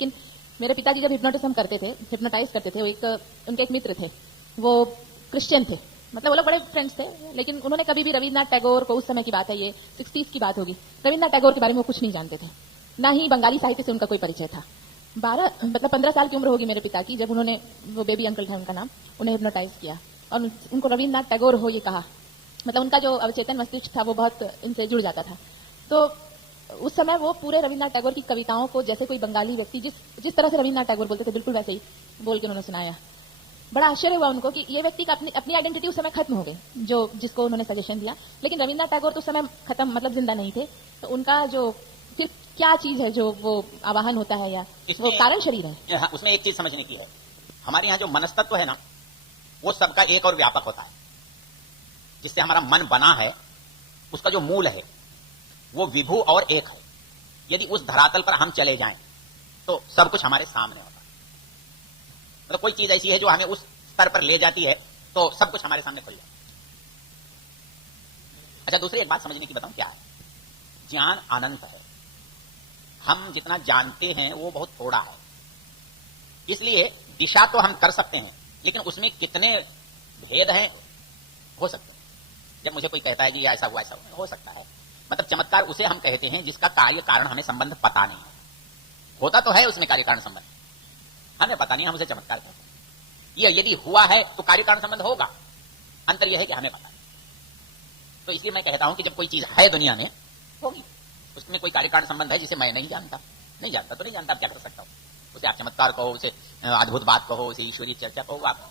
लेकिन मेरे पिताजी जब हिप्नोटिज्म करते थे, हिप्नोटाइज करते थे, उनके एक मित्र थे, वो क्रिश्चियन थे, मतलब वो लोग बड़े फ्रेंड्स थे, लेकिन उन्होंने कभी भी रविन्द्रनाथ टैगोर को, उस समय की बात है, ये 60s की बात होगी, रविन्द्रनाथ टैगोर के बारे में वो कुछ नहीं जानते थे, ना ही बंगाली साहित्य से उनका कोई परिचय था। 15 साल की उम्र होगी मेरे पिता की जब उन्होंने, वो बेबी अंकल था उनका नाम, उन्हें हिप्नोटाइज किया और उनको रविन्द्रनाथ टैगोर हो ये कहा। मतलब उनका जो अवचेतन मस्तिष्क था वो बहुत इनसे जुड़ जाता था। तो उस समय वो पूरे रविन्द्रनाथ टैगोर की कविताओं को जैसे कोई बंगाली व्यक्ति जिस तरह से रविन्द्रनाथ टैगोर बोलते थे बिल्कुल वैसे ही बोल के उन्होंने सुनाया। बड़ा आश्चर्य हुआ उनको कि ये व्यक्ति का अपनी आइडेंटिटी उस समय खत्म हो गई, जो जिसको उन्होंने सजेशन दिया, लेकिन रविन्द्रनाथ टैगोर तो उस समय खत्म, मतलब जिंदा नहीं थे। तो उनका जो फिर क्या चीज है जो वो आवाहन होता है या वो कारण शरीर है, उसमें एक चीज समझने की है। हमारे यहाँ जो मनस्तत्व है ना, वो सबका एक और व्यापक होता है। जिससे हमारा मन बना है, उसका जो मूल है वो विभु और एक है। यदि उस धरातल पर हम चले जाएं तो सब कुछ हमारे सामने होता है। मतलब कोई चीज ऐसी है जो हमें उस स्तर पर ले जाती है तो सब कुछ हमारे सामने खुल जाए। अच्छा, दूसरी एक बात समझने की बताऊं क्या है। ज्ञान अनंत है, हम जितना जानते हैं वो बहुत थोड़ा है। इसलिए दिशा तो हम कर सकते हैं, लेकिन उसमें कितने भेद हैं हो सकते हैं। जब मुझे कोई कहता है कि ऐसा हुआ, ऐसा हुआ, हो सकता है। मतलब चमत्कार उसे हम कहते हैं जिसका कार्य कारण हमें संबंध पता नहीं है। होता तो है उसमें कार्य कारण संबंध, हमें पता नहीं, हम उसे चमत्कार कहते हैं। ये यदि हुआ है तो कार्य कारण संबंध होगा, अंतर यह है कि हमें पता नहीं। तो इसलिए मैं कहता हूं कि जब कोई चीज है दुनिया में, होगी, उसमें कोई कार्य कारण संबंध है जिसे मैं नहीं जानता तो नहीं जानता, क्या कर सकता हूं। उसे आप चमत्कार कहो, उसे अद्भुत बात कहो, उसे ईश्वरीय चर्चा कहो, आप